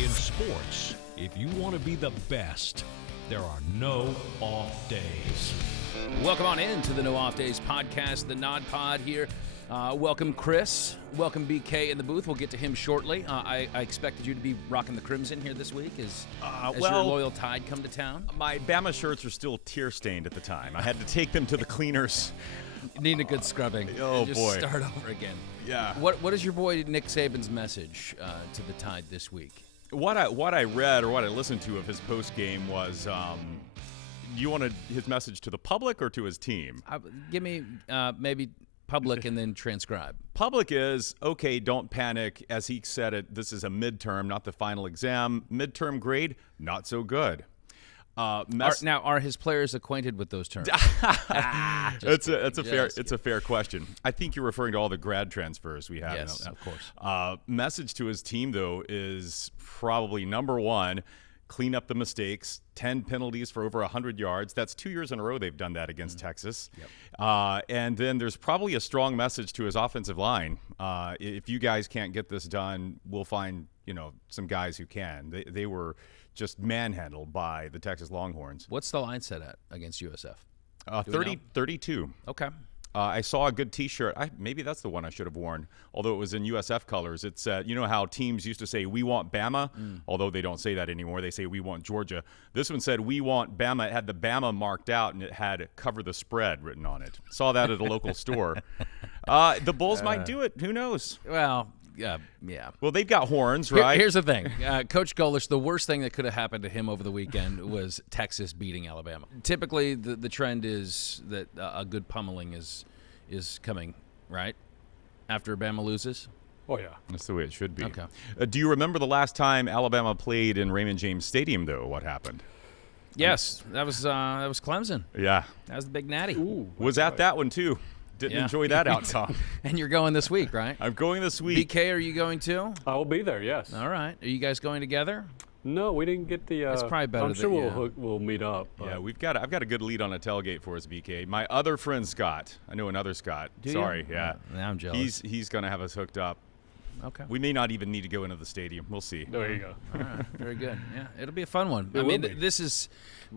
In sports, if you want to be the best, there are no off days. Welcome on into the No Off Days podcast, the Nod Pod here. Welcome, Chris. Welcome, BK in the booth. We'll get to him shortly. I expected you to be rocking the Crimson here this week as your loyal Tide come to town. My Bama shirts are still tear-stained at the time. I had to take them to the cleaners. Need a good scrubbing. Oh, just boy. Start over again. Yeah. What is your boy Nick Saban's message to the Tide this week? What I read or what I listened to of his post-game was, you wanted his message to the public or to his team? Give me maybe public and then transcribe. Public is, okay, don't panic. As he said it, this is a midterm, not the final exam. Midterm grade, not so good. Now, are his players acquainted with those terms? It's a fair question. I think you're referring to all the grad transfers we have. Yes, of course. Message to his team, though, is probably number one, clean up the mistakes. 10 penalties for over 100 yards. That's 2 years in a row they've done that against Texas. Yep. And then there's probably a strong message to his offensive line. If you guys can't get this done, we'll find some guys who can. They were just manhandled by the Texas Longhorns. What's the line set at against USF? 32. Okay. I saw a good T-shirt. Maybe that's the one I should have worn, although it was in USF colors. It said, you know how teams used to say, we want Bama, although they don't say that anymore. They say, we want Georgia. This one said, we want Bama. It had the Bama marked out, and it had cover the spread written on it. Saw that at a local store. The Bulls might do it. Who knows? Well, yeah. Well, they've got horns, right? Here's the thing. Coach Golish, the worst thing that could have happened to him over the weekend was Texas beating Alabama. Typically, the trend is that a good pummeling is coming, right? After Bama loses? Oh, yeah. That's the way it should be. Okay. Do you remember the last time Alabama played in Raymond James Stadium, though? What happened? Yes. That was Clemson. Yeah. That was the Big Natty. Ooh, Was at that one, too. Didn't enjoy that outcome. And you're going this week, right? I'm going this week. BK, are you going too? I will be there, yes. All right. Are you guys going together? No, we didn't get the. It's probably better I'm sure that we'll meet up. Yeah, I've got a good lead on a tailgate for us, BK. My other friend Scott, I know another Scott. Do Sorry, you? yeah. Now I'm jealous. He's gonna have us hooked up. Okay. We may not even need to go into the stadium. We'll see. There you go. All right. Very good. Yeah, it'll be a fun one. It will be. This is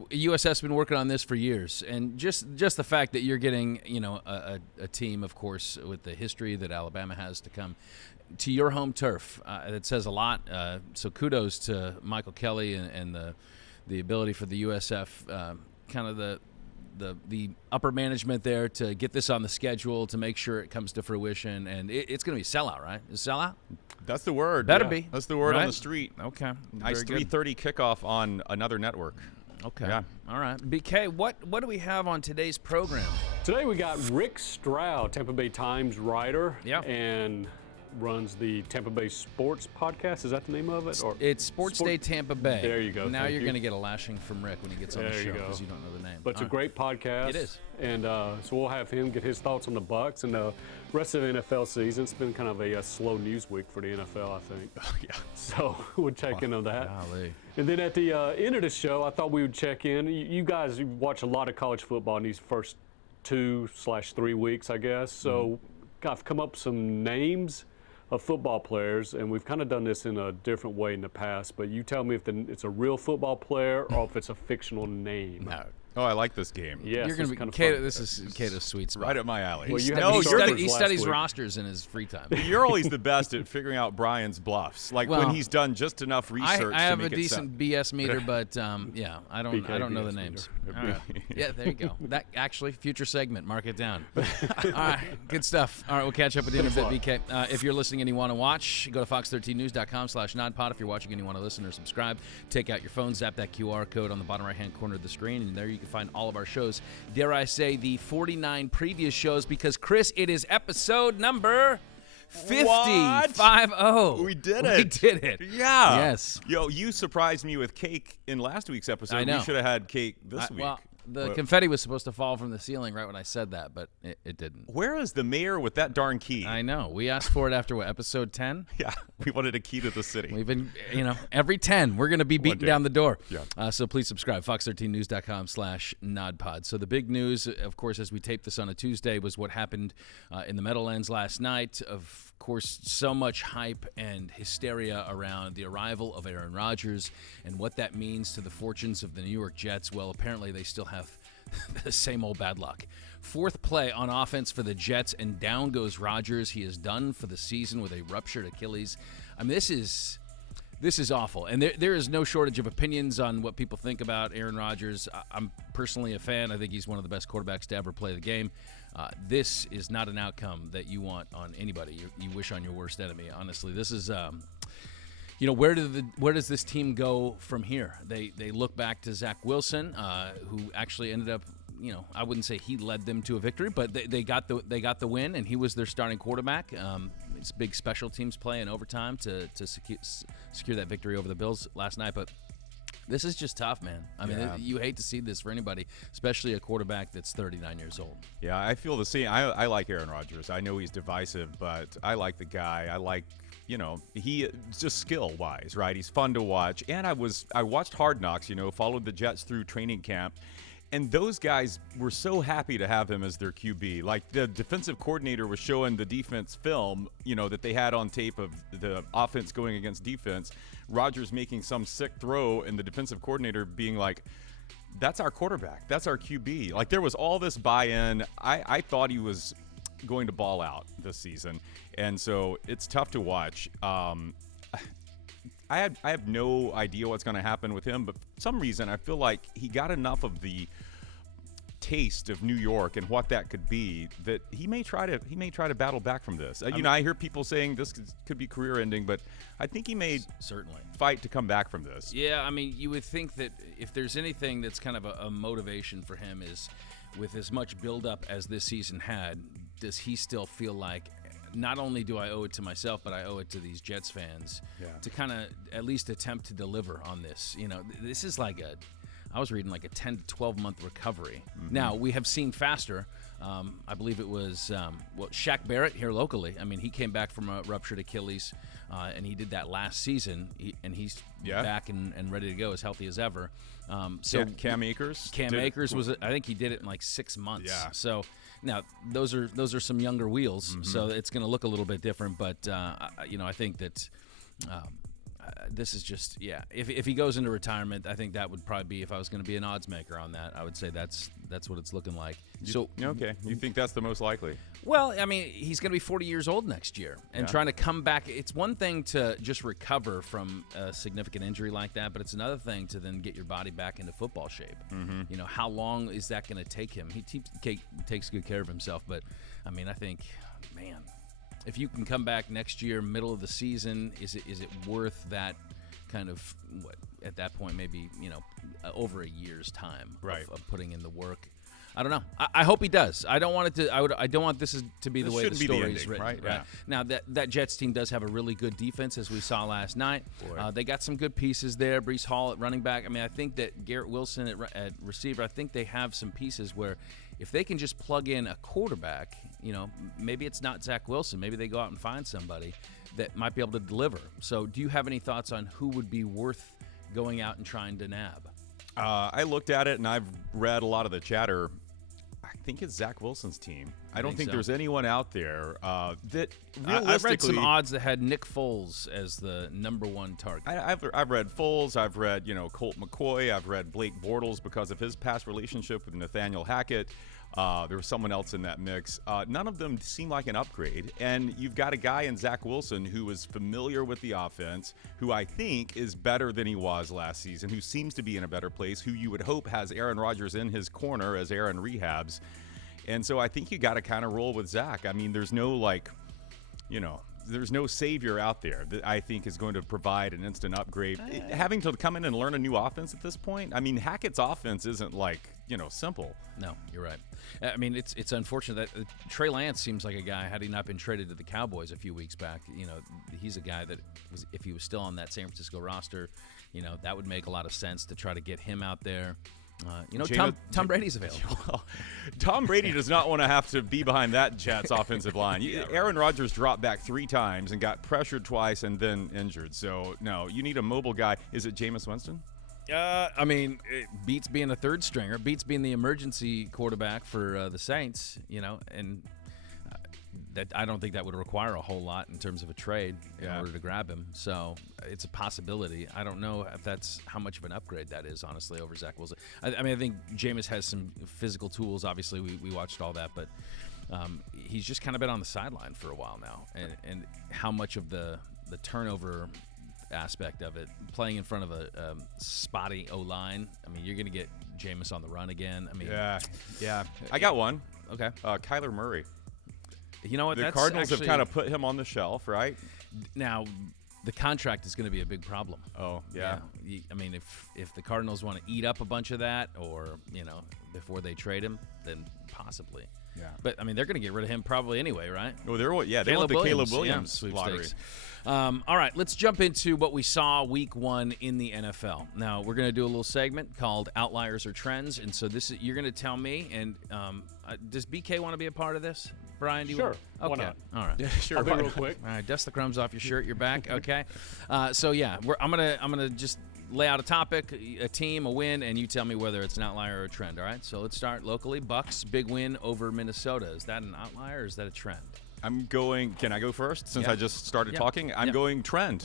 USF's been working on this for years, and just the fact that you're getting a team, of course, with the history that Alabama has to come to your home turf, that says a lot. So kudos to Michael Kelly and the ability for the USF, kind of the upper management there to get this on the schedule to make sure it comes to fruition, and it's going to be a sellout, right? Is it sellout? That's the word. Better be. That's the word right? on the street. Okay. Nice Very good. 3:30 kickoff on another network. Okay. Yeah. All right. BK, what do we have on today's program? Today we got Rick Stroud, Tampa Bay Times writer, and runs the Tampa Bay Sports Podcast. Is that the name of it? Or It's Sports Day Tampa Bay. There you go. Now Thank you're you. going to get a lashing from Rick when he gets on the There show you go. because you don't know the name. But it's a great podcast. It is. And so we'll have him get his thoughts on the Bucs and the rest of the NFL season. It's been kind of a slow news week for the NFL, I think. Yeah. So we'll check in on that. Golly. And then at the end of the show, I thought we would check in. You guys watch a lot of college football in these first 2/3 weeks, I guess. So I've come up with some names of football players, and we've kind of done this in a different way in the past. But you tell me if it's a real football player or if it's a fictional name. No. Oh, I like this game. Yes, You're going it's to be kind of Cato, fun. this is Cato's sweet spot. Right up my alley. Well, you He had the starters he last studies week. rosters in his free time. You're always the best at figuring out Brian's bluffs. Like Well, when he's done just enough research I have to a make decent BS meter, but I don't know the BS names. meter. All right. Yeah, there you go. That actually future segment. Mark it down. All right, good stuff. All right, we'll catch up with you in a bit, BK. If you're listening and you want to watch, go to fox13news.com/nodpod. If you're watching and you want to listen or subscribe, take out your phone, zap that QR code on the bottom right-hand corner of the screen, and there you can find all of our shows. Dare I say the 49 previous shows, because, Chris, it is episode number 50. What? 50. We did We it. did it. Yeah. Yes. Yo, you surprised me with cake in last week's episode. I know. We should have had cake this week. Well, the What? confetti was supposed to fall from the ceiling right when I said that, but it didn't. Where is the mayor with that darn key? I know. We asked for it after, episode 10? Yeah, we wanted a key to the city. We've been, every 10, we're going to be beating day. down the door. Yeah. So please subscribe, fox13news.com/nodpod. So the big news, of course, as we tape this on a Tuesday, was what happened in the Meadowlands last night. Of course, so much hype and hysteria around the arrival of Aaron Rodgers and what that means to the fortunes of the New York Jets. Well, apparently they still have the same old bad luck. Fourth play on offense for the Jets, and down goes Rodgers. He is done for the season with a ruptured Achilles. I mean, this is awful, and there is no shortage of opinions on what people think about Aaron Rodgers. I'm personally a fan. I think he's one of the best quarterbacks to ever play the game. This is not an outcome that you want on anybody. You wish on your worst enemy. Honestly, this is, where does this team go from here? They look back to Zach Wilson, who actually ended up. I wouldn't say he led them to a victory, but they got the win, and he was their starting quarterback. It's big special teams play in overtime to secure that victory over the Bills last night. But this is just tough, man. I mean, you hate to see this for anybody, especially a quarterback that's 39 years old. Yeah, I feel the same. I like Aaron Rodgers. I know he's divisive, but I like the guy. I like, he just skill-wise, right? He's fun to watch. And I watched Hard Knocks, followed the Jets through training camp. And those guys were so happy to have him as their QB. Like, the defensive coordinator was showing the defense film, that they had on tape of the offense going against defense. Rodgers making some sick throw, and the defensive coordinator being like, that's our quarterback. That's our QB. Like, there was all this buy-in. I thought he was going to ball out this season. And so it's tough to watch. I have no idea what's going to happen with him, but for some reason I feel like he got enough of the taste of New York and what that could be that he may try to battle back from this. I hear people saying this could be career ending, but I think he may certainly fight to come back from this. Yeah, I mean, you would think that if there's anything that's kind of a motivation for him is with as much buildup as this season had, does he still feel like not only do I owe it to myself, but I owe it to these Jets fans to kind of at least attempt to deliver on this. This is like I was reading like a 10 to 12 month recovery. Mm-hmm. Now, we have seen faster. I believe it was Shaq Barrett here locally. I mean, he came back from a ruptured Achilles, and he did that last season, and he's back and ready to go, as healthy as ever. Cam Akers? Cam Akers I think he did it in like 6 months. Yeah. So now those are some younger wheels, mm-hmm. so it's going to look a little bit different. But I think that this is just If he goes into retirement, I think that would probably be, if I was going to be an odds maker on that, I would say that's what it's looking like. Okay, you think that's the most likely? Well, I mean, he's going to be 40 years old next year, and trying to come back. It's one thing to just recover from a significant injury like that, but it's another thing to then get your body back into football shape. Mm-hmm. How long is that going to take him? He takes good care of himself, but I mean, I think, man, if you can come back next year, middle of the season, is it worth that kind of at that point maybe over a year's time of putting in the work? I don't know. I hope he does. I don't want it to. I don't want this to be the way the story is written. Right? Yeah. Now that Jets team does have a really good defense, as we saw last night. They got some good pieces there. Breece Hall at running back. I mean, I think that Garrett Wilson at receiver. I think they have some pieces where, if they can just plug in a quarterback, maybe it's not Zach Wilson. Maybe they go out and find somebody that might be able to deliver. So, do you have any thoughts on who would be worth going out and trying to nab? I looked at it, and I've read a lot of the chatter. I think it's Zach Wilson's team. I don't think there's anyone out there that realistically. I've read some odds that had Nick Foles as the number one target. I've read Foles. I've read Colt McCoy. I've read Blake Bortles because of his past relationship with Nathaniel Hackett. There was someone else in that mix. None of them seem like an upgrade. And you've got a guy in Zach Wilson who is familiar with the offense, who I think is better than he was last season, who seems to be in a better place, who you would hope has Aaron Rodgers in his corner as Aaron rehabs. And so I think you got to kind of roll with Zach. I mean, there's no there's no savior out there that I think is going to provide an instant upgrade. Having to come in and learn a new offense at this point, I mean, Hackett's offense isn't simple. No, you're right. I mean, it's unfortunate that Trey Lance seems like a guy, had he not been traded to the Cowboys a few weeks back, he's a guy that if he was still on that San Francisco roster, that would make a lot of sense to try to get him out there. Tom Brady's available. Well, Tom Brady does not want to have to be behind that Jets offensive line. Aaron Rodgers dropped back 3 times and got pressured twice and then injured. So, no, you need a mobile guy. Is it Jameis Winston? I mean, it beats being a third stringer, beats being the emergency quarterback for the Saints, and I don't think that would require a whole lot in terms of a trade in order to grab him. So it's a possibility. I don't know if that's how much of an upgrade that is, honestly, over Zach Wilson. I think Jameis has some physical tools. Obviously, we watched all that, but he's just kind of been on the sideline for a while now. And how much of the turnover aspect of it, playing in front of a spotty O-line, I mean, you're going to get Jameis on the run again. I mean, yeah. I got one. Okay. Kyler Murray. You know what? The Cardinals have kind of put him on the shelf, right? Now, the contract is going to be a big problem. Oh, yeah. I mean, if the Cardinals want to eat up a bunch of that, or before they trade him, then possibly. Yeah. But I mean, they're going to get rid of him probably anyway, right? Well, they want the Caleb Williams lottery. All right, let's jump into what we saw week 1 in the NFL. Now, we're going to do a little segment called Outliers or Trends, and so you're going to tell me. And does BK want to be a part of this? Brian, do you Sure. want? Why Okay. not? All right. Yeah, sure. I'll be real quick. All right, dust the crumbs off your shirt. You're back. Okay. So yeah, I'm gonna just lay out a topic, a team, a win, and you tell me whether it's an outlier or a trend. All right. So let's start locally. Bucs big win over Minnesota. Is that an outlier or is that a trend? I'm going. Can I go first? Since I just started talking, I'm Yeah. going trend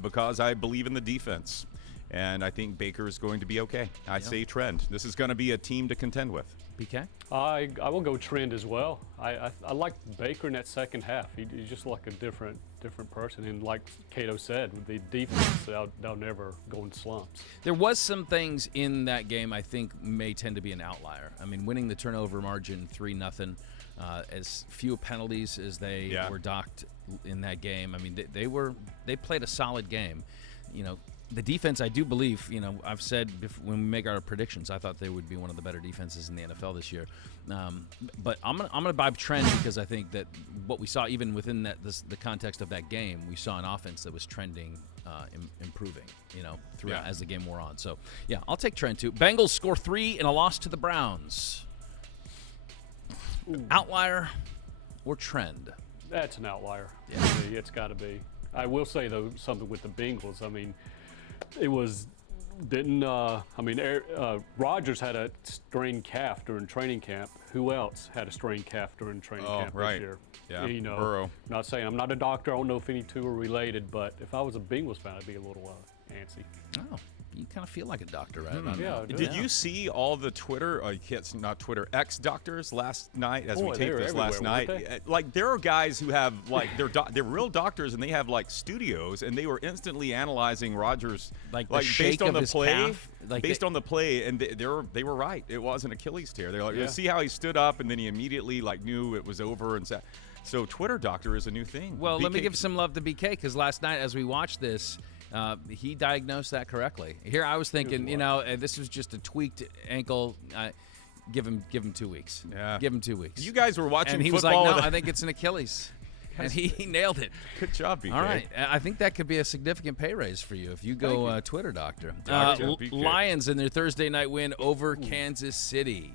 because I believe in the defense, and I think Baker is going to be okay. I say trend. This is going to be a team to contend with. BK? I will go trend as well. I like Baker in that second half. He's just like a different person. And like Cato said, with the defense, they'll never go in slumps. There was some things in that game I think may tend to be an outlier. I mean, winning the turnover margin 3-0, as few penalties as they were docked in that game. I mean, they played a solid game. The defense, I do believe, I've said when we make our predictions, I thought they would be one of the better defenses in the NFL this year. But I'm gonna buy trend because I think that what we saw, even within the context of that game, we saw an offense that was trending, improving, throughout as the game wore on. So, yeah, I'll take trend too. Bengals score 3 in a loss to the Browns. Outlier or trend? That's an outlier. Yeah. It's got to be. I will say, though, something with the Bengals. I mean, it was Rodgers had a strained calf during training camp. Who else had a strained calf during training camp this year? Yeah, Burrow. Not saying I'm not a doctor. I don't know if any two are related, but if I was a Bengals fan, I'd be a little antsy. Oh, you kind of feel like a doctor, right? Yeah. I do. Did you see all the Twitter, not Twitter, X doctors last night as we Boy, taped they were this last everywhere, night? weren't they? Like, there are guys who have, like, they're real doctors and they have, like, studios, and they were instantly analyzing Rodgers, Like the shake based on of the his play. calf? Based on the play, and they were right. It was an Achilles tear. They're like, Yeah. see how he stood up, and then he immediately, like, knew it was over and sat. So Twitter doctor is a new thing. Well, let me BK give some love to BK because last night as we watched this, he diagnosed that correctly. Here I was thinking, this was just a tweaked ankle. Give him 2 weeks. Yeah. Give him 2 weeks. You guys were watching and he was football. like, no, I think it's an Achilles. And he nailed it. Good job, BK. All right. I think that could be a significant pay raise for you if you go Twitter doctor. Gotcha, BK. Lions in their Thursday night win over Kansas City.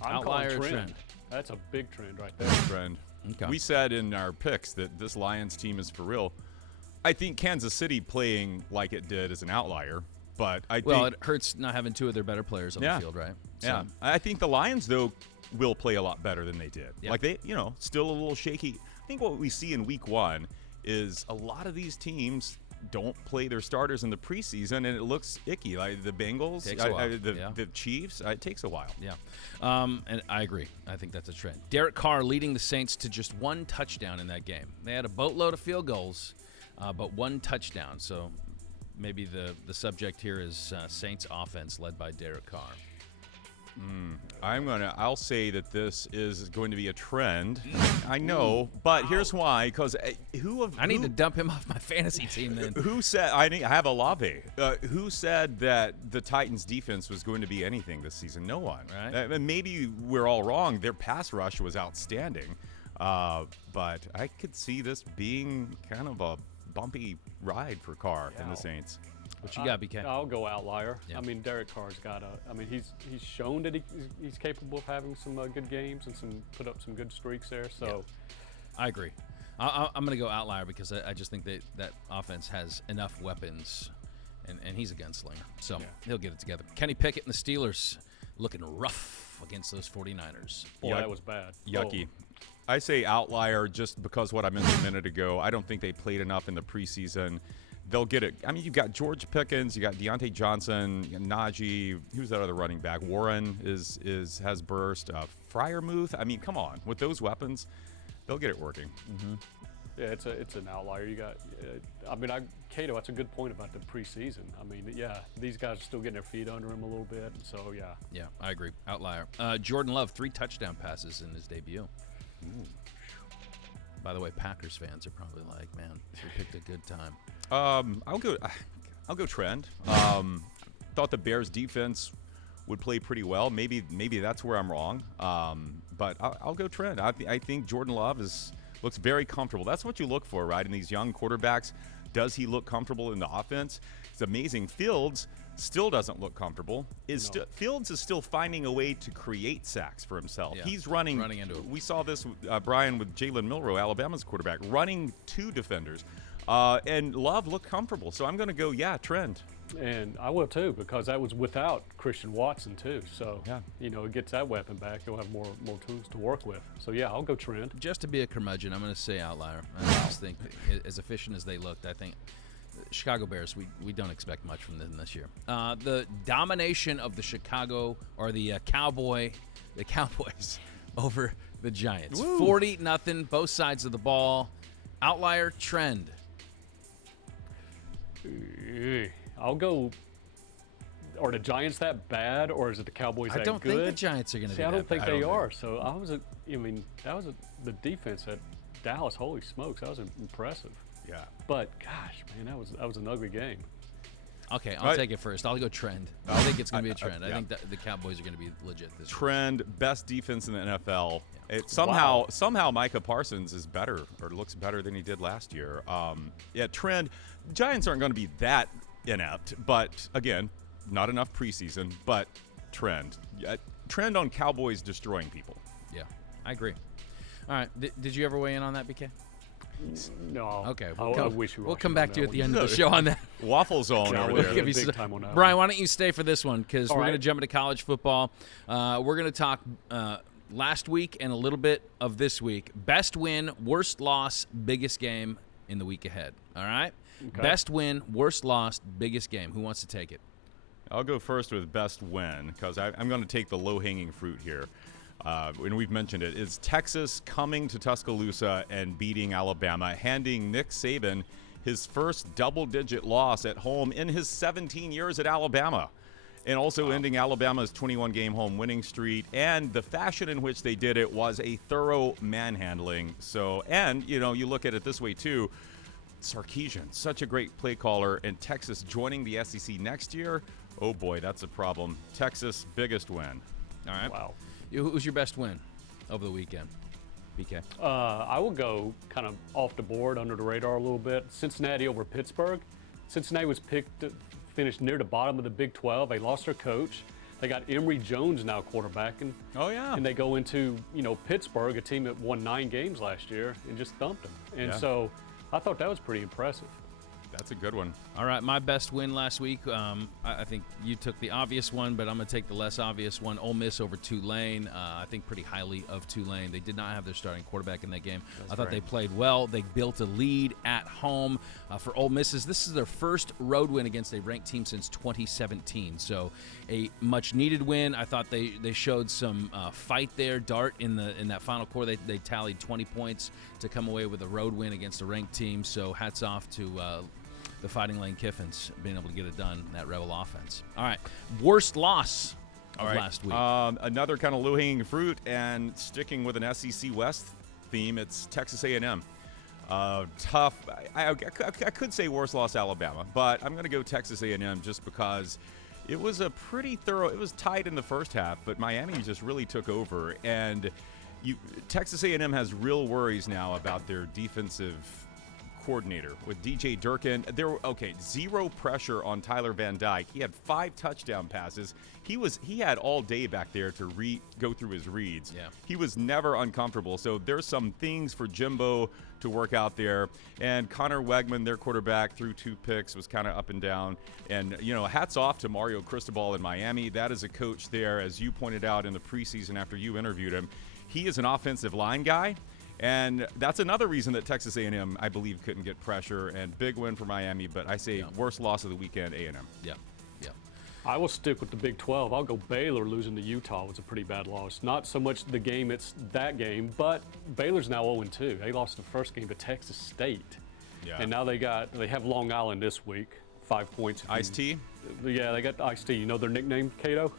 I'm Outlier calling trend. trend. That's a big trend right there. Friend. Okay. We said in our picks that this Lions team is for real. I think Kansas City playing like it did is an outlier, but I think it hurts not having 2 of their better players on the field, right? Yeah, So, I think the Lions though will play a lot better than they did. Yeah. Like they, still a little shaky. I think what we see in Week 1 is a lot of these teams don't play their starters in the preseason, and it looks icky. Like the Bengals, Takes a while. the Chiefs, it takes a while. Yeah. And I agree. I think that's a trend. Derek Carr leading the Saints to just 1 touchdown in that game. They had a boatload of field goals, but 1 touchdown. So maybe the subject here is Saints offense led by Derek Carr. I'll say that this is going to be a trend. I know, but here's why. Because I need to dump him off my fantasy team then. Who said I have Olave? Who said that the Titans' defense was going to be anything this season? No one. Right. And maybe we're all wrong. Their pass rush was outstanding, but I could see this being kind of a bumpy ride for Carr and the Saints. What you got, BK? I'll go outlier. Yeah. I mean, Derek Carr's got he's shown that he's capable of having some good games and put up some good streaks there. So, I agree. I'm going to go outlier because I just think that offense has enough weapons, and he's a gunslinger. So he'll get it together. Kenny Pickett and the Steelers looking rough against those 49ers. boy, that was bad. Yucky. I say outlier just because what I mentioned a minute ago. I don't think they played enough in the preseason. They'll get it. I mean, you got George Pickens, you got Deontay Johnson, you got Najee. Who's that other running back? Warren has burst. Freiermuth. I mean, come on, with those weapons, they'll get it working. Mm-hmm. Yeah, it's an outlier. You got, Cato, that's a good point about the preseason. I mean, yeah, these guys are still getting their feet under him a little bit, so yeah. Yeah, I agree. Outlier. Jordan Love, 3 touchdown passes in his debut. Ooh. By the way, Packers fans are probably like, man, we picked a good time. I'll go trend. Thought the Bears defense would play pretty well. Maybe that's where I'm wrong. But I'll go trend. I think Jordan Love looks very comfortable. That's what you look for, right? In these young quarterbacks, does he look comfortable in the offense? It's amazing. Fields still doesn't look comfortable. Fields is still finding a way to create sacks for himself. Yeah, he's running into it. We saw this, Brian, with Jalen Milroe, Alabama's quarterback, running 2 defenders. And Love looked comfortable. So I'm going to go, trend. And I will too, because that was without Christian Watson too. So, yeah. It gets that weapon back. He'll have more tools to work with. So, yeah, I'll go trend. Just to be a curmudgeon, I'm going to say outlier. I just think, as efficient as they looked, I think Chicago Bears, we don't expect much from them this year. The domination of the Cowboys over the Giants. 40-0, both sides of the ball. Outlier, trend. I'll go. Are the Giants that bad, or is it the Cowboys that good? I don't think the Giants are going to be that bad. I don't think they are. So that was the defense at Dallas. Holy smokes, that was impressive. Yeah. But gosh, man, that was an ugly game. Okay, I'll take it first. I'll go trend. I think it's going to be a trend. I think that the Cowboys are going to be legit this year. Trend, best defense in the NFL. Yeah. Somehow Micah Parsons is better, or looks better than he did last year. Trend. Giants aren't going to be that inept, but again, not enough preseason. But trend. Trend on Cowboys destroying people. Yeah, I agree. All right, did you ever weigh in on that, BK? No. Okay. I wish we we'll come back to you at the end of the show on that. Waffle zone over there. Big time on that. Brian, why don't you stay for this one, because we're right. going to jump into college football. We're going to talk last week and a little bit of this week. Best win, worst loss, biggest game in the week ahead. All right? Okay. Best win, worst loss, biggest game. Who wants to take it? I'll go first with best win, because I'm going to take the low-hanging fruit here. And we've mentioned it, is Texas coming to Tuscaloosa and beating Alabama, handing Nick Saban his first double-digit loss at home in his 17 years at Alabama, and also ending Alabama's 21-game home winning streak. And the fashion in which they did it was a thorough manhandling. So, and, you look at it this way, too. Sarkisian, such a great play caller, and Texas joining the SEC next year, oh boy, that's a problem. Texas, biggest win. All right. Wow. Who's your best win over the weekend, BK? I will go kind of off the board, under the radar a little bit. Cincinnati over Pittsburgh. Cincinnati was finished near the bottom of the Big 12. They lost their coach. They got Emory Jones now quarterbacking. Oh, yeah. And they go into, Pittsburgh, a team that won 9 games last year, and just thumped them. And so I thought that was pretty impressive. That's a good one. All right, my best win last week, I think you took the obvious one, but I'm going to take the less obvious one. Ole Miss over Tulane. I think pretty highly of Tulane. They did not have their starting quarterback in that game. I thought they played well. They built a lead at home. For Ole Miss, this is their first road win against a ranked team since 2017. So a much-needed win. I thought they showed some fight there, dart in that final quarter. They tallied 20 points to come away with a road win against a ranked team. So hats off to the Fighting Lane Kiffins being able to get it done, that Rebel offense. All right, worst loss of last week. Another kind of low-hanging fruit, and sticking with an SEC West theme, it's Texas A&M. Tough. I could say worst loss Alabama, but I'm going to go Texas A&M just because it was a pretty thorough. It was tight in the first half, but Miami just really took over, and Texas A&M has real worries now about their defensive coordinator with DJ Durkin. Zero pressure on Tyler Van Dyke. He had 5 touchdown passes. He had all day back there to go through his reads. Yeah. He was never uncomfortable. So there's some things for Jimbo to work out there. And Connor Wegman, their quarterback, threw 2 picks, was kind of up and down. And, hats off to Mario Cristobal in Miami. That is a coach there, as you pointed out in the preseason after you interviewed him. he is an offensive line guy. And that's another reason that Texas A&M, I believe, couldn't get pressure. And big win for Miami, but I say worst loss of the weekend, A&M. Yeah. I will stick with the Big 12. I'll go Baylor losing to Utah was a pretty bad loss. Not so much the game, it's that game, but Baylor's now 0-2. They lost the first game to Texas State. Yeah. And now they have Long Island this week, 5 points. Ice-T? Yeah, they got Ice-T. You know their nickname, Cato?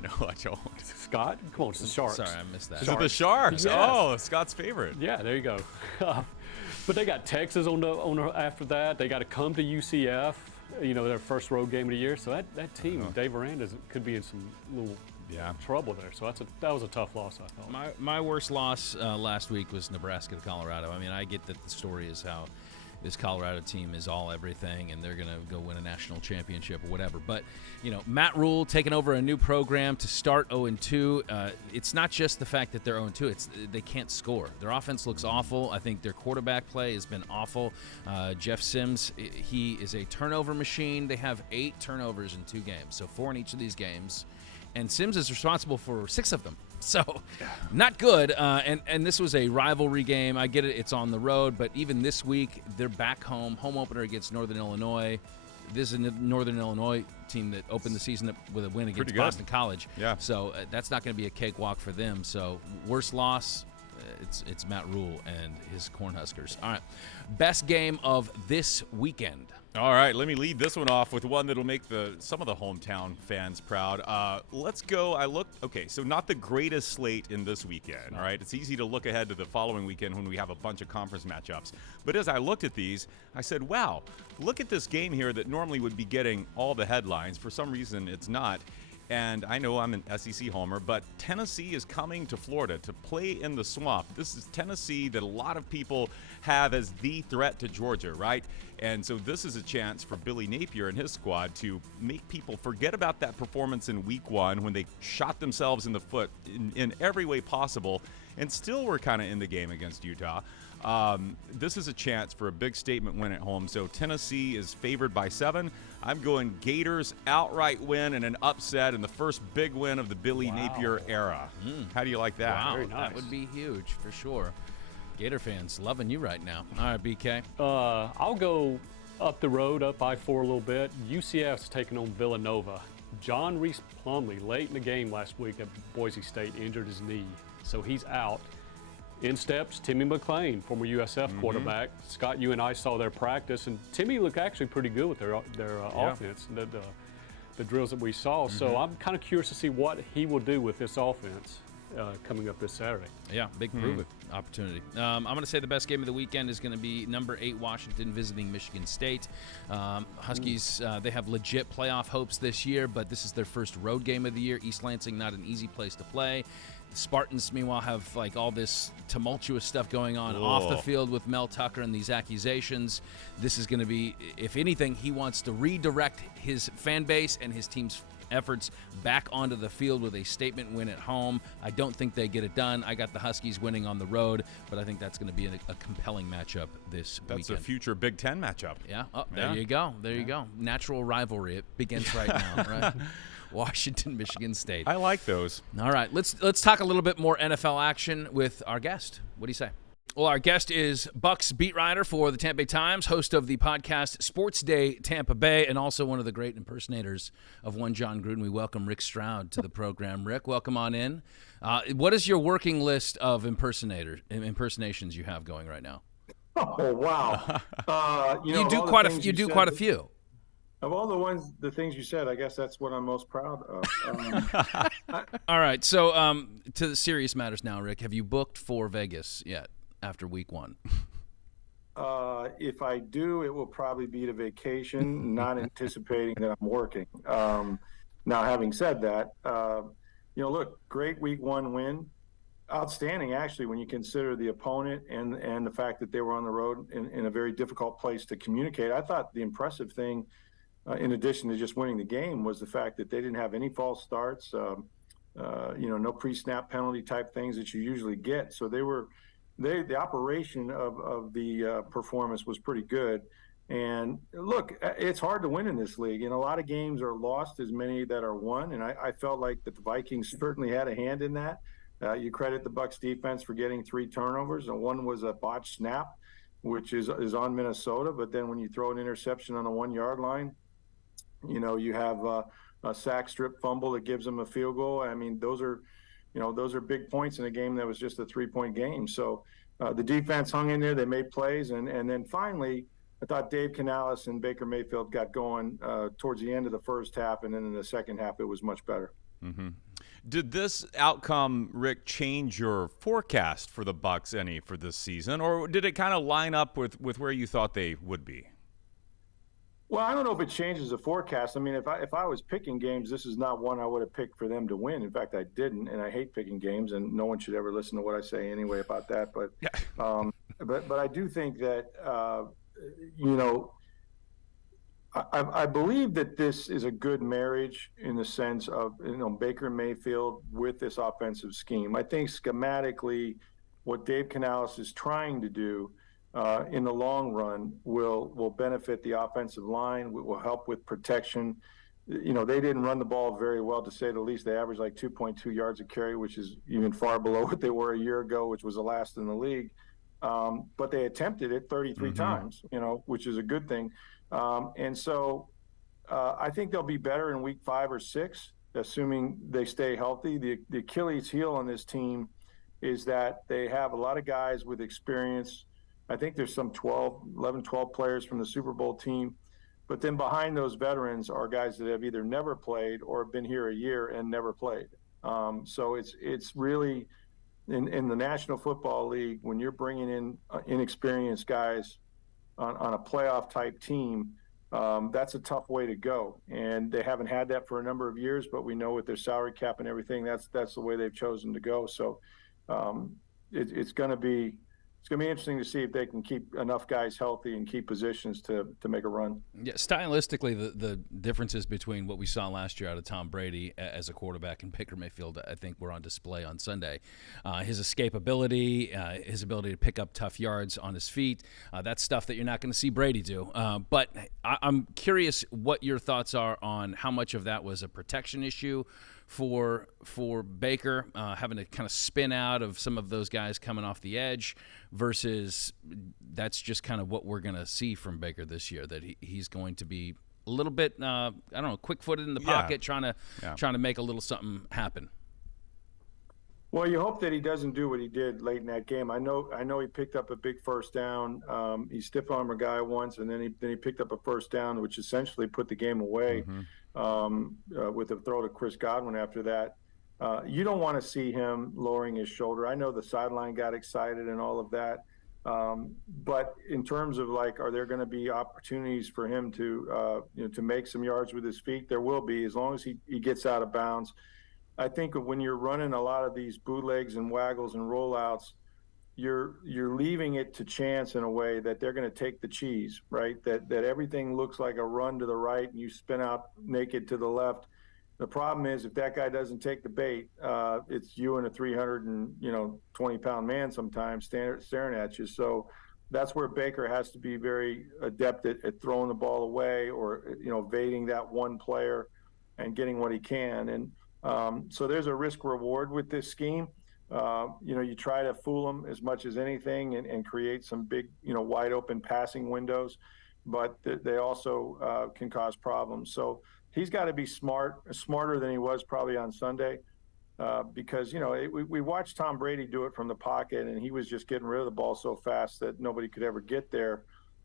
No, I don't. Scott? Come on, it's the Sharks. Sorry, I missed that. Is it the Sharks? Yes. Oh, Scott's favorite. Yeah, there you go. But they got Texas on after that. They got to come to UCF. Their first road game of the year. So that team, Dave Aranda, could be in some little trouble there. So that was a tough loss, I thought. My worst loss last week was Nebraska to Colorado. I mean, I get that the story is how this Colorado team is all everything and they're going to go win a national championship or whatever. But, Matt Rule taking over a new program to start 0-2. It's not just the fact that they're 0-2. It's they can't score. Their offense looks awful. I think their quarterback play has been awful. Jeff Sims, he is a turnover machine. They have 8 turnovers in 2 games, so 4 in each of these games. And Sims is responsible for 6 of them. So, not good. And this was a rivalry game. I get it. It's on the road. But even this week, they're back home. Home opener against Northern Illinois. This is a Northern Illinois team that opened the season up with a win against Boston College. Yeah. So, that's not going to be a cakewalk for them. So, worst loss, it's Matt Rule and his Cornhuskers. All right. Best game of this weekend. All right, let me lead this one off with one that'll make some of the hometown fans proud. Let's go. Okay, so not the greatest slate in this weekend, all right? It's easy to look ahead to the following weekend when we have a bunch of conference matchups. But as I looked at these, I said, wow, look at this game here that normally would be getting all the headlines. For some reason, it's not. And I know I'm an SEC homer, but Tennessee is coming to Florida to play in the swamp. This is Tennessee that a lot of people have as the threat to Georgia, right? And so this is a chance for Billy Napier and his squad to make people forget about that performance in week 1 when they shot themselves in the foot in every way possible and still were kind of in the game against Utah. This is a chance for a big statement win at home. So Tennessee is favored by 7. I'm going Gators outright win and an upset in the first big win of the Billy Napier era. How do you like that? Wow, Very nice. That would be huge for sure. Gator fans loving you right now. All right, BK. I'll go up the road, up I-4 a little bit. UCF's taking on Villanova. John Reese Plumlee, late in the game last week at Boise State, injured his knee, so he's out. In steps Timmy McClain, former USF quarterback. Scott, you and I saw their practice, and Timmy looked actually pretty good with their offense, the drills that we saw. So I'm kind of curious to see what he will do with this offense coming up this Saturday. Yeah, big prove-it opportunity. I'm going to say the best game of the weekend is going to be number 8 Washington visiting Michigan State. Huskies, they have legit playoff hopes this year, but this is their first road game of the year. East Lansing, not an easy place to play. The Spartans, meanwhile, have like all this tumultuous stuff going on off the field with Mel Tucker and these accusations. This is going to be, if anything, he wants to redirect his fan base and his team's efforts back onto the field with a statement win at home. I don't think they get it done. I got the Huskies winning on the road, but I think that's going to be a compelling matchup this weekend. That's a future Big Ten matchup. Yeah. Oh, there you go. There you go. Natural rivalry. It begins right now, right? Washington, Michigan State. I like those. All right, let's talk a little bit more NFL action with our guest. What do you say? Well, our guest is Bucs beat writer for the Tampa Bay Times, host of the podcast Sports Day Tampa Bay, and also one of the great impersonators of one John Gruden. We welcome Rick Stroud to the program. Rick, welcome on in. What is your working list of impersonations you have going right now? Oh wow! You do quite a few. Of all the things you said, I guess that's what I'm most proud of. All right, so to the serious matters now, Rick. Have you booked for Vegas yet after week 1? If I do, it will probably be to vacation, not anticipating that I'm working. Now, having said that, look, great week 1 win. Outstanding, actually, when you consider the opponent and the fact that they were on the road in a very difficult place to communicate. I thought the impressive thing, in addition to just winning the game, was the fact that they didn't have any false starts, no pre-snap penalty type things that you usually get. So the operation of the performance was pretty good. And look, it's hard to win in this league, and a lot of games are lost, as many that are won. And I felt like that the Vikings certainly had a hand in that. You credit the Bucs defense for getting 3 turnovers, and one was a botched snap, which is on Minnesota. But then when you throw an interception on the 1-yard line, you have a sack strip fumble that gives them a field goal. I mean, those are big points in a game that was just a 3-point game. So the defense hung in there. They made plays, and then finally, I thought Dave Canales and Baker Mayfield got going towards the end of the first half, and then in the second half, it was much better. Mm-hmm. Did this outcome, Rick, change your forecast for the Bucs any for this season, or did it kind of line up with where you thought they would be? Well, I don't know if it changes the forecast. I mean, if I was picking games, this is not one I would have picked for them to win. In fact, I didn't, and I hate picking games, and no one should ever listen to what I say anyway about that. But but I do think that I believe that this is a good marriage in the sense of Baker Mayfield with this offensive scheme. I think schematically, what Dave Canales is trying to do in the long run will benefit the offensive line. Will help with protection. They didn't run the ball very well, to say the least. They averaged like 2.2 yards a carry, which is even far below what they were a year ago, which was the last in the league. But they attempted it 33 times, which is a good thing. And so I think they'll be better in week 5 or 6, assuming they stay healthy. The Achilles heel on this team is that they have a lot of guys with experience. I think there's some 11, 12 players from the Super Bowl team. But then behind those veterans are guys that have either never played or been here a year and never played. So it's really in the National Football League, when you're bringing in inexperienced guys on a playoff type team, that's a tough way to go. And they haven't had that for a number of years, but we know with their salary cap and everything, that's the way they've chosen to go. So it's going to be interesting to see if they can keep enough guys healthy and keep positions to make a run. Yeah, stylistically, the differences between what we saw last year out of Tom Brady as a quarterback and Baker Mayfield, I think, were on display on Sunday. His escapability, his ability to pick up tough yards on his feet, that's stuff that you're not going to see Brady do. But I'm curious what your thoughts are on how much of that was a protection issue for Baker, having to kind of spin out of some of those guys coming off the edge, versus that's just kind of what we're going to see from Baker this year, that he's going to be a little bit, quick-footed in the pocket, trying to make a little something happen. Well, you hope that he doesn't do what he did late in that game. I know he picked up a big first down. He stiff-armed a guy once, and then he picked up a first down, which essentially put the game away. With a throw to Chris Godwin after that. You don't want to see him lowering his shoulder. I know the sideline got excited and all of that. But in terms of are there going to be opportunities for him to make some yards with his feet? There will be, as long as he gets out of bounds. I think when you're running a lot of these bootlegs and waggles and rollouts, you're leaving it to chance in a way that they're going to take the cheese, right? That everything looks like a run to the right and you spin out naked to the left. The problem is if that guy doesn't take the bait, it's you and a 320-pound man sometimes staring at you. So that's where Baker has to be very adept at throwing the ball away or evading that one player and getting what he can. And so there's a risk reward with this scheme. You try to fool them as much as anything and create some big, wide open passing windows, but they also can cause problems. So he's got to be smarter than he was probably on Sunday, because, we watched Tom Brady do it from the pocket, and he was just getting rid of the ball so fast that nobody could ever get there.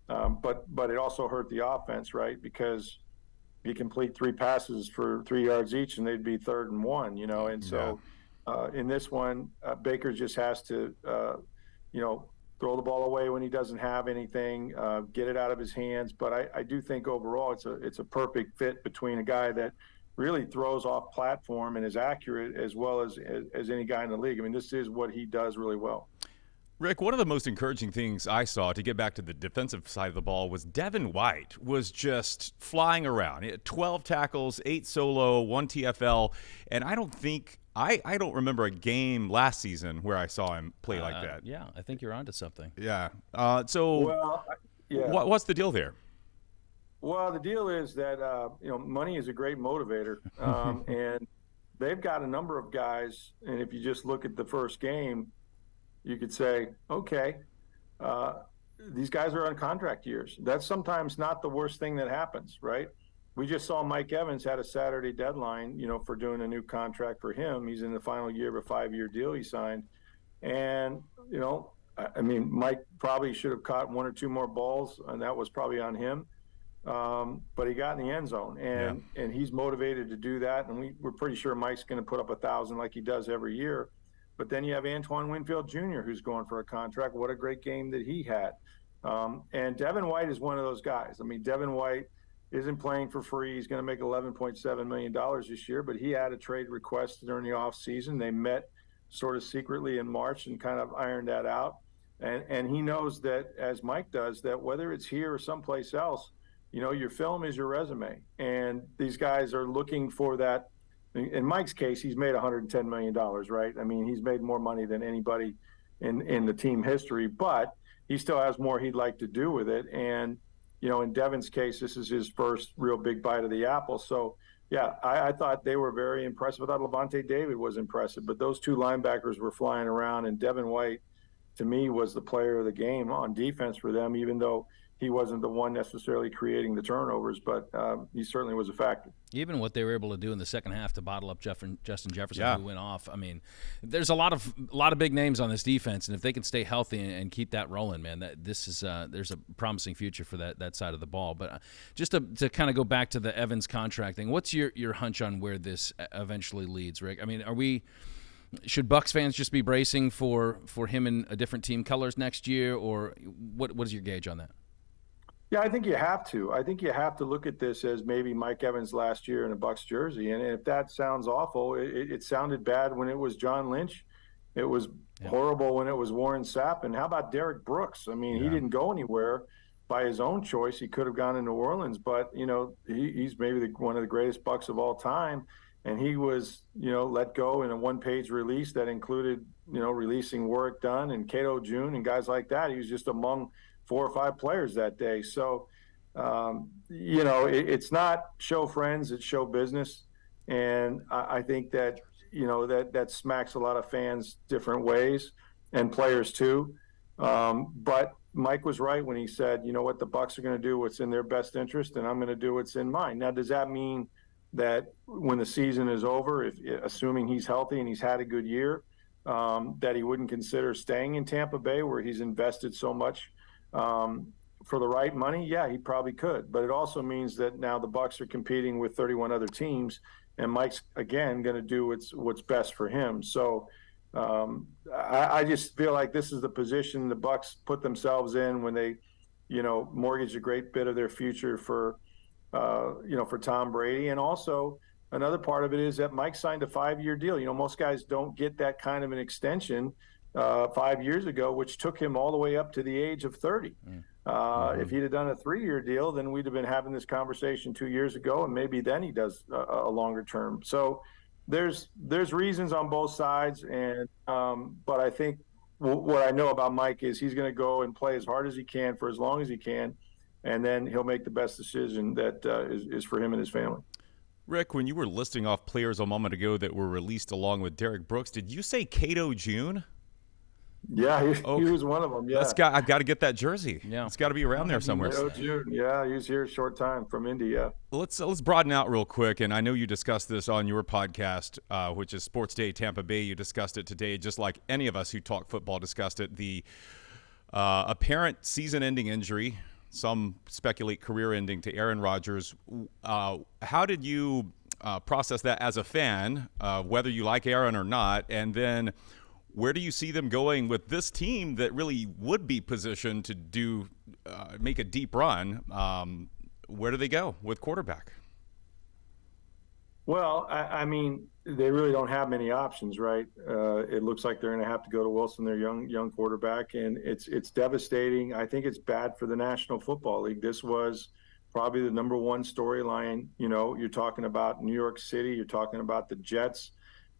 But it also hurt the offense, right? Because you complete 3 passes for 3 yards each, and they'd be 3rd and 1, and so. In this one, Baker just has to, throw the ball away when he doesn't have anything, get it out of his hands. But I do think overall it's a perfect fit between a guy that really throws off platform and is accurate as well as any guy in the league. I mean, this is what he does really well. Rick, one of the most encouraging things I saw, to get back to the defensive side of the ball, was Devin White was just flying around. He had 12 tackles, 8 solo, 1 TFL, and I don't remember a game last season where I saw him play like that. Yeah, I think you're onto something. Yeah. What's the deal there? Well, the deal is that money is a great motivator, and they've got a number of guys, and if you just look at the first game, you could say, okay, uh, these guys are on contract years. That's sometimes not the worst thing that happens, right? We just saw Mike Evans had a Saturday deadline, for doing a new contract for him. He's in the final year of a 5-year deal he signed. And, I mean, Mike probably should have caught one or two more balls, and that was probably on him. But he got in the end zone, and he's motivated to do that. And we're pretty sure Mike's going to put up 1,000 like he does every year. But then you have Antoine Winfield Jr., who's going for a contract. What a great game that he had. And Devin White is one of those guys. I mean, Devin White isn't playing for free. He's going to make $11.7 million this year, but he had a trade request during the offseason. They met sort of secretly in March and kind of ironed that out. And he knows that, as Mike does, that whether it's here or someplace else, your film is your resume. And these guys are looking for that. In Mike's case, he's made $110 million, right? I mean, he's made more money than anybody in the team history, but he still has more he'd like to do with it. And, in Devin's case, this is his first real big bite of the apple. So, yeah, I thought they were very impressive. I thought Levante David was impressive, but those two linebackers were flying around, and Devin White, to me, was the player of the game on defense for them, even though he wasn't the one necessarily creating the turnovers, but he certainly was a factor. Even what they were able to do in the second half to bottle up Justin Jefferson, who went off. I mean, there's a lot of big names on this defense, and if they can stay healthy and keep that rolling, man, there's a promising future for that side of the ball. But just to kind of go back to the Evans contract thing, what's your hunch on where this eventually leads, Rick? I mean, should Bucs fans just be bracing for him in a different team colors next year, or what is your gauge on that? Yeah, I think you have to. I think you have to look at this as maybe Mike Evans last year in a Bucs jersey. And if that sounds awful, it sounded bad when it was John Lynch. It was horrible when it was Warren Sapp. And how about Derek Brooks? I mean, he didn't go anywhere by his own choice. He could have gone to New Orleans, but, he's maybe one of the greatest Bucs of all time. And he was, let go in a one-page release that included, releasing Warwick Dunn and Cato June and guys like that. He was just among 4 or 5 players that day. So, it's not show friends, it's show business. And I think that, that smacks a lot of fans different ways, and players too. But Mike was right when he said, you know what, the Bucs are going to do what's in their best interest, and I'm going to do what's in mine. Now, does that mean that when the season is over, assuming he's healthy and he's had a good year, that he wouldn't consider staying in Tampa Bay, where he's invested so much for the right money? Yeah, he probably could. But it also means that now the Bucs are competing with 31 other teams, and Mike's again going to do what's best for him. So I just feel like this is the position the Bucs put themselves in when they, mortgage a great bit of their future for Tom Brady. And also another part of it is that Mike signed a 5-year deal. Most guys don't get that kind of an extension 5 years ago, which took him all the way up to the age of 30. If he'd have done a 3-year deal, then we'd have been having this conversation 2 years ago, and maybe then he does a longer term. So there's reasons on both sides, and but I think what I know about Mike is he's going to go and play as hard as he can for as long as he can, and then he'll make the best decision that is for him and his family. Rick, when you were listing off players a moment ago that were released along with Derek Brooks, did you say Cato June? Yeah, he was one of them. Yeah, I got to get that jersey. Yeah, it's got to be around there somewhere. June. Yeah, he was here a short time from India. Let's broaden out real quick, and I know you discussed this on your podcast, which is Sports Day Tampa Bay. You discussed it today, just like any of us who talk football discussed it. The apparent season-ending injury, some speculate career-ending, to Aaron Rodgers. How did you process that as a fan, whether you like Aaron or not, and then where do you see them going with this team that really would be positioned to make a deep run? Where do they go with quarterback? Well, I mean, they really don't have many options, right? It looks like they're going to have to go to Wilson, their young quarterback, and it's devastating. I think it's bad for the National Football League. This was probably the number one storyline. You're talking about New York City, you're talking about the Jets.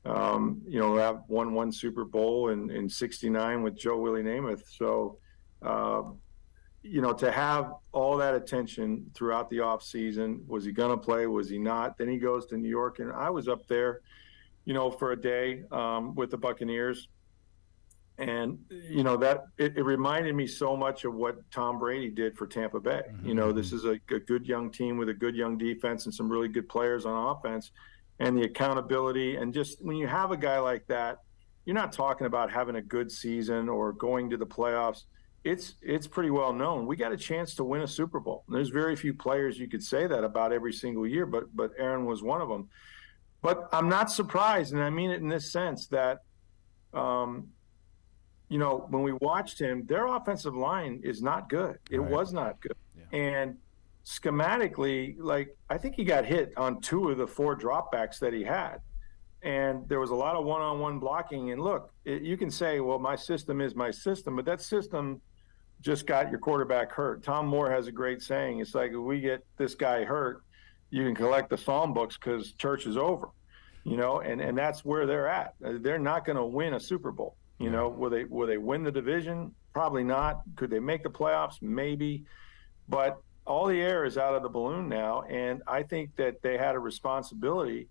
Have won one Super Bowl in '69 with Joe Willie Namath. So, to have all that attention throughout the offseason, was he going to play? Was he not? Then he goes to New York, and I was up there for a day with the Buccaneers. And, that it reminded me so much of what Tom Brady did for Tampa Bay. This is a good young team with a good young defense and some really good players on offense, and the accountability. And just when you have a guy like that, you're not talking about having a good season or going to the playoffs. It's pretty well known. We got a chance to win a Super Bowl. And there's very few players you could say that about every single year, but Aaron was one of them. But I'm not surprised, and I mean it in this sense, that when we watched him, their offensive line is not good. It was not good. Yeah. And schematically, I think he got hit on 2 of the 4 dropbacks that he had. And there was a lot of one-on-one blocking. And look, you can say, well, my system is my system, but that system just got your quarterback hurt. Tom Moore has a great saying. It's like, if we get this guy hurt, you can collect the psalm books because church is over, and that's where they're at. They're not going to win a Super Bowl. Will they win the division? Probably not. Could they make the playoffs? Maybe. But all the air is out of the balloon now, and I think that they had a responsibility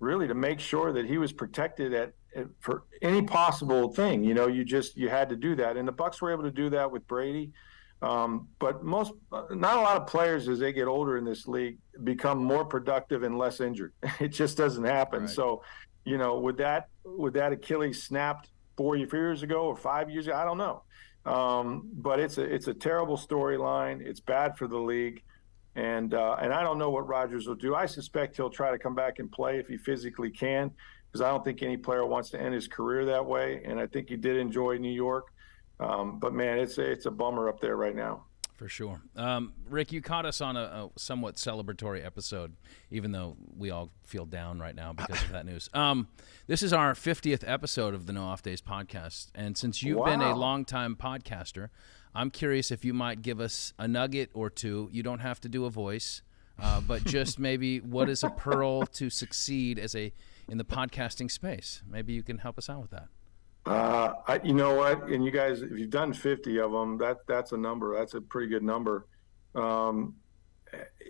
really to make sure that he was protected for any possible thing. You had to do that, and the Bucs were able to do that with Brady. But not a lot of players, as they get older in this league, become more productive and less injured. It just doesn't happen. Right. So, would that Achilles snapped 4 years ago or 5 years ago? I don't know. But it's a terrible storyline. It's bad for the league. And I don't know what Rodgers will do. I suspect he'll try to come back and play if he physically can, because I don't think any player wants to end his career that way. And I think he did enjoy New York. But man, it's a bummer up there right now. For sure. Rick, you caught us on a somewhat celebratory episode, even though we all feel down right now because of that news. This is our 50th episode of the No Off Days podcast. And since you've been a longtime podcaster, I'm curious if you might give us a nugget or two. You don't have to do a voice, but just maybe what is a pearl to succeed in the podcasting space? Maybe you can help us out with that. You know what? And you guys, if you've done 50 of them, that's a number. That's a pretty good number.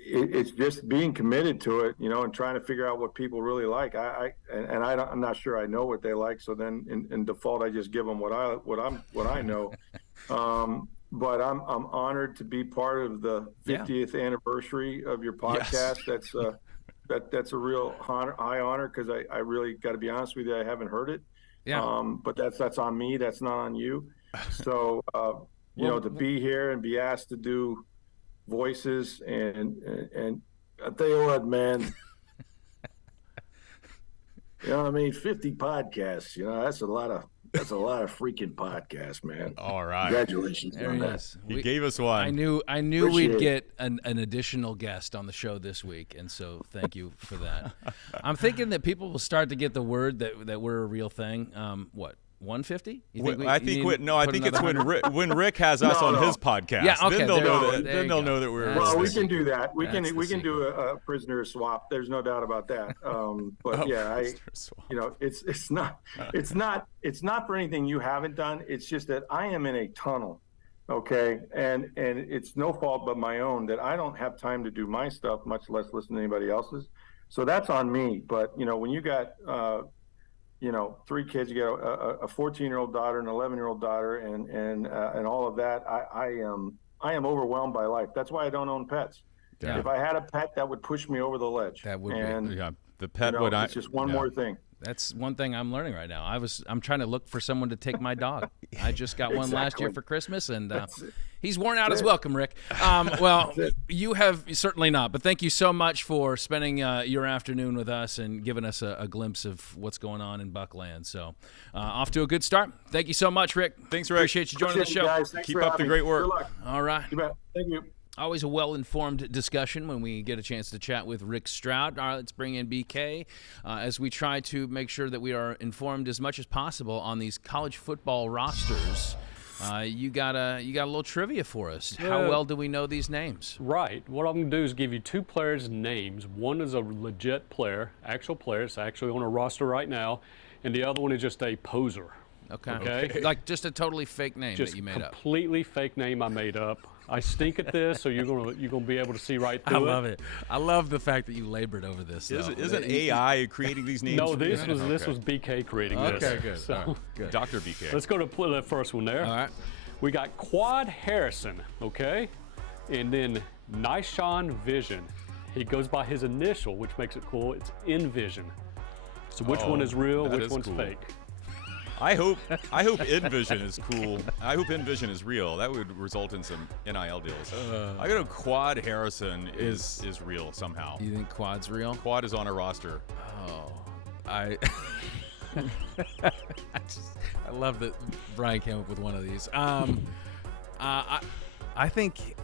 It's just being committed to it, and trying to figure out what people really like. I'm not sure I know what they like. So then in default, I just give them what I know. But I'm honored to be part of the 50th anniversary of your podcast. Yes. That's a real high honor, because I really got to be honest with you, I haven't heard it. Yeah. But that's on me. That's not on you. So, to be here and be asked to do voices and I tell you what, man, 50 podcasts, that's a lot of freaking podcasts, man. All right. Congratulations on that. He gave us one. I knew we'd get an additional guest on the show this week, and so thank you for that. I'm thinking that people will start to get the word that we're a real thing. 150? I think it's when Rick has us on his podcast. Yeah, okay, then they'll know that we're. Well, we can do that. We can do a prisoner swap. There's no doubt about that. But it's not for anything you haven't done. It's just that I am in a tunnel. Okay, and it's no fault but my own that I don't have time to do my stuff, much less listen to anybody else's. So that's on me. But when you got 3 kids, you got a 14-year-old daughter, an 11-year-old daughter, and all of that. I am overwhelmed by life. That's why I don't own pets. Yeah. If I had a pet, that would push me over the ledge. That would be. Yeah, the pet would. It's just one more thing. That's one thing I'm learning right now. I'm trying to look for someone to take my dog. I just got one last year for Christmas, and he's worn out his welcome, Rick. Well, you have certainly not, but thank you so much for spending your afternoon with us and giving us a glimpse of what's going on in Buckland. So off to a good start. Thank you so much, Rick. Thanks, Rick. Appreciate you joining the show. Guys. Keep up the great work. Good luck. All right. Thank you. Always a well-informed discussion when we get a chance to chat with Rick Stroud. All right, let's bring in BK as we try to make sure that we are informed as much as possible on these college football rosters. You got a little trivia for us. How well do we know these names? Right. What I'm going to do is give you 2 players' names. One is a legit player, actual player. It's actually on a roster right now. And the other one is just a poser. Okay. Like just a totally fake name Just that you made up. completely fake name I made up. I stink at this, so you're gonna be able to see right through it. I love it. I love the fact that you labored over this. Isn't AI creating these names? No, this was BK creating this. Okay, good. So, All right, good. Dr. BK. let's go to the first one there. All right. We got Quad Harrison, okay? And then Nishon Vision. He goes by his initial, which makes it cool. It's Envision. So which one is real, that which is one's cool. fake? I hope Envision is cool. I hope Envision is real. That would result in some NIL deals. I go to Quad Harrison is real somehow. You think Quad's real? Quad is on a roster. Oh, I love that Brian came up with one of these. I think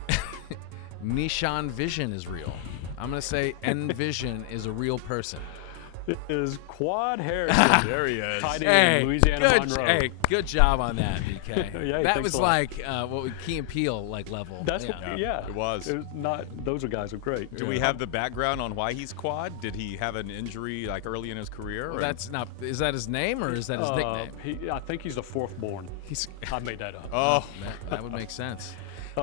Nishan Vision is real. I'm gonna say Envision is a real person. It is Quad Harrison. There he is. Tight end in Louisiana Monroe. Good job on that, BK. Yeah, that thanks was a lot. like what would Key and Peele like level. That's yeah. what, yeah. it was. It was not. Those guys are great. Do we have the background on why he's Quad? Did he have an injury like early in his career? or- That's not. Is that his name or is that his nickname? I think he's the fourth born. He's. I made that up. Oh, That would make sense.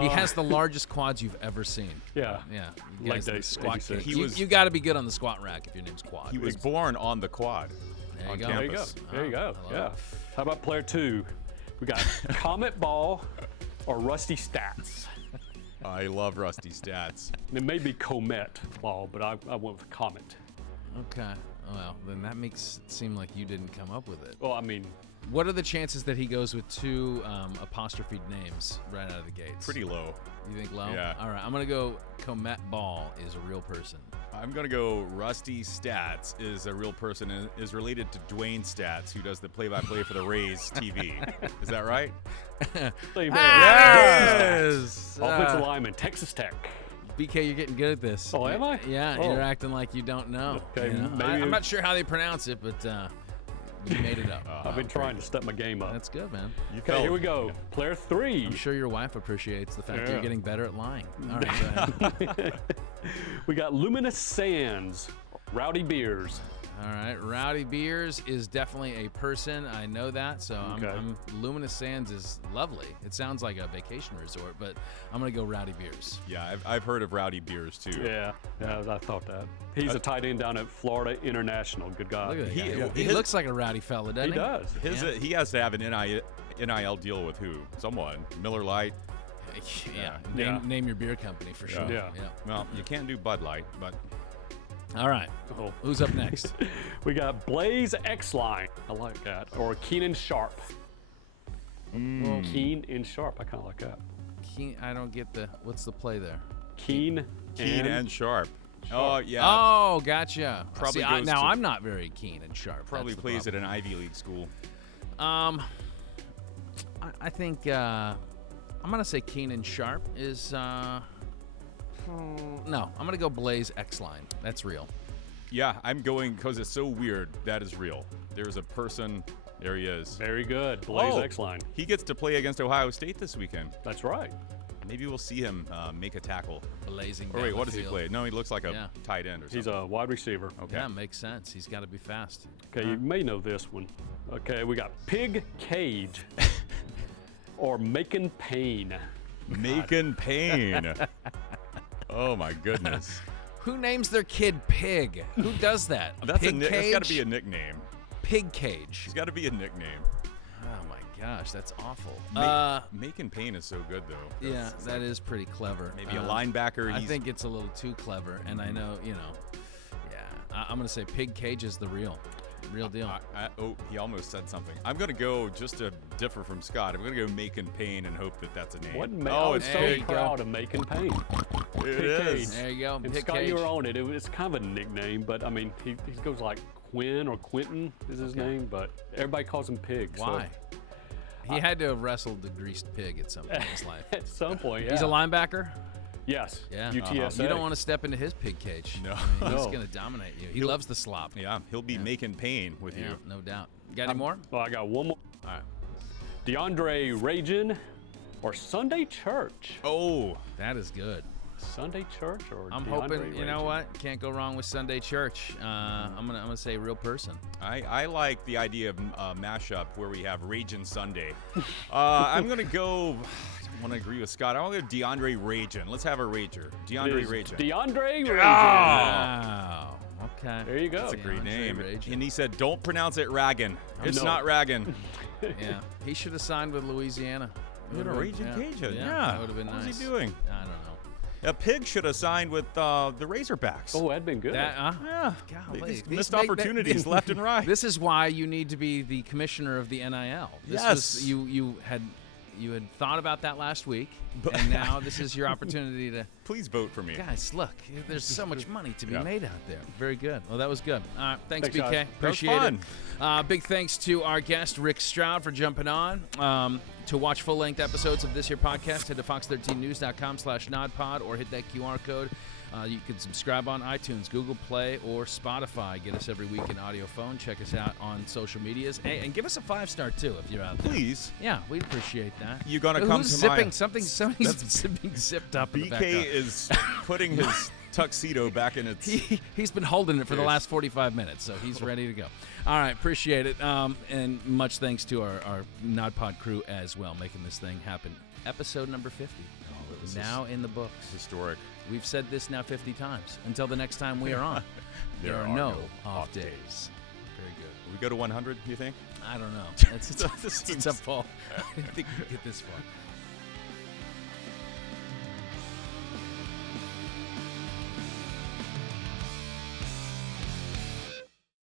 He has the largest quads you've ever seen. Yeah. Yeah. Leg Guys, the day, squat 86. kick. You got to be good on the squat rack if your name's Quad. he was born on the Quad. There on you go. There you go. campus. There you go. I love Yeah. it. How about player 2? We got Comet Ball or Rusty Stats. I love Rusty Stats. And it may be Comet Ball, but I went with Comet. Okay. Well, then that makes it seem like you didn't come up with it. Well, I mean, What are the chances that he goes with two apostrophe names right out of the gates? Pretty low. You think low? Yeah. All right. I'm gonna go. Comet Ball is a real person. I'm going to go Rusty Stats is a real person and is related to Dwayne Stats, who does the play-by-play for the Rays TV. Is that right? play Yes. offensive lineman, Texas Tech. BK, you're getting good at this. Oh, am I? Yeah, Oh. you're acting like you don't know. Okay, you know? maybe I'm not sure how they pronounce it, but you made it up. I've been trying to step my game up. That's good, man. Okay, here we go. Player 3. I'm sure your wife appreciates the fact that Yeah. you're getting better at lying. All right, go ahead. We got Luminous Sands, Rowdy Beers. All right, Rowdy Beers is definitely a person. I know that, so Okay. Luminous Sands is lovely. It sounds like a vacation resort, but I'm gonna go Rowdy Beers. Yeah, I've heard of Rowdy Beers, too. Yeah, I thought that. He's a tight end down at Florida International. Good guy. Look at that He- guy. He his- looks like a rowdy fella, doesn't He he? does. He has to have an NIL deal with who? Someone. Miller Lite. Yeah. Yeah. Name your beer company for sure. Yeah. Well, you can't do Bud Light, but All right. Oh. Who's up next? We got Blaze X-Line. I like that. Or Keenan Sharp. Keen and Sharp. I kind of like that. I don't get what's the play there? Keen and Sharp. Oh, yeah. Oh, gotcha. Probably See, goes now to- I'm not very keen and sharp. Probably That's the plays problem. at an Ivy League school. I think I'm gonna say Keenan Sharp is. No, I'm gonna go Blaze X-Line. That's real. Yeah, I'm going because it's so weird. That is real. There's a person. There he is. Very good. Blaze X-Line. He gets to play against Ohio State this weekend. That's right. Maybe we'll see him make a tackle. Blazing. Or down wait, the what does he field. play? No, he looks like a Yeah. tight end or something. He's a wide receiver. Okay. Yeah, makes sense. He's got to be fast. Okay, you may know this one. Okay, we got Pig Cage or Making Pain. Macon Payne. Oh my goodness. Who names their kid Pig? Who does that? That's Pig that's Cage? got to be a nickname. Pig Cage. It's got to be a nickname. Oh my gosh, that's awful. Macon Payne is so good though. Yeah, that is pretty clever. Maybe a linebacker. I he's- think it's a little too clever, and I know, yeah. I'm gonna say Pig Cage is the real deal. He almost said something. I'm gonna go just to differ from Scott. I'm gonna go Macon Payne and hope that that's a name. I was it's there so you go. proud of Making Pain. It Pig is. Cage. There you go. And Pig Scott, Cage. you were on it. It's kind of a nickname, but I mean, he goes like Quinn or Quentin is his name, but everybody calls him Pig. so- Why? He had to have wrestled the greased pig at some point in his life. At some point, yeah. He's a linebacker. Yes. Yeah. UTSA. You don't want to step into his pig cage. No. I mean, he's No. gonna dominate you. He loves the slop. Yeah, he'll be making Payne with Yeah, you. no doubt. Got any more? Well, I got one more. All right. DeAndre Ragin or Sunday Church. Oh, That is good. Sunday church or I'm DeAndre hoping. You know Ragin? what? Can't go wrong with Sunday church. I'm gonna say real person. I like the idea of mashup where we have Ragin' Sunday. I'm going to go. I want to agree with Scott. I want to go DeAndre Ragin'. Let's have a rager. DeAndre Ragin'. DeAndre Ragin. Wow. Okay. There you go. That's a great DeAndre name. Ragin'. And he said, don't pronounce it Raggin'. It's No. not Raggin'. Yeah. He should have signed with Louisiana. You're a Ragin' Cajun. Yeah. That would have been What's nice. he doing? I don't know. A pig should have signed with the Razorbacks. Oh, that'd been good. Yeah. Golly. These These missed make- opportunities left and right. This is why you need to be the commissioner of the NIL. This Yes. was, you had thought about that last week, and now this is your opportunity to. Please vote for me. Guys, look, there's so much money to be Yeah. made out there. Very good. Well, that was good. Thanks, Thanks, BK. guys. Appreciate That was it. Big thanks to our guest, Rick Stroud, for jumping on. To watch full-length episodes of this here podcast, head to fox13news.com/nodpod or hit that QR code. You can subscribe on iTunes, Google Play, or Spotify. Get us every week in audio phone. Check us out on social medias. Hey, and give us a 5-star, too, if you're out there. Please. Yeah, we'd appreciate that. You gonna Who's come to zipping? my- Something's being zipped up in the BK background. is putting his tuxedo back in its... He's been holding it for the Yes. last 45 minutes, so he's ready to go. All right, appreciate it. And much thanks to our NodPod crew as well, making this thing happen. Episode number 50. Now in the books. Historic. We've said this now 50 times. Until the next time we are on, there are no off days. Very good. Will we go to 100, you think? I don't know. It's a tough ball. I didn't think we'd get this far.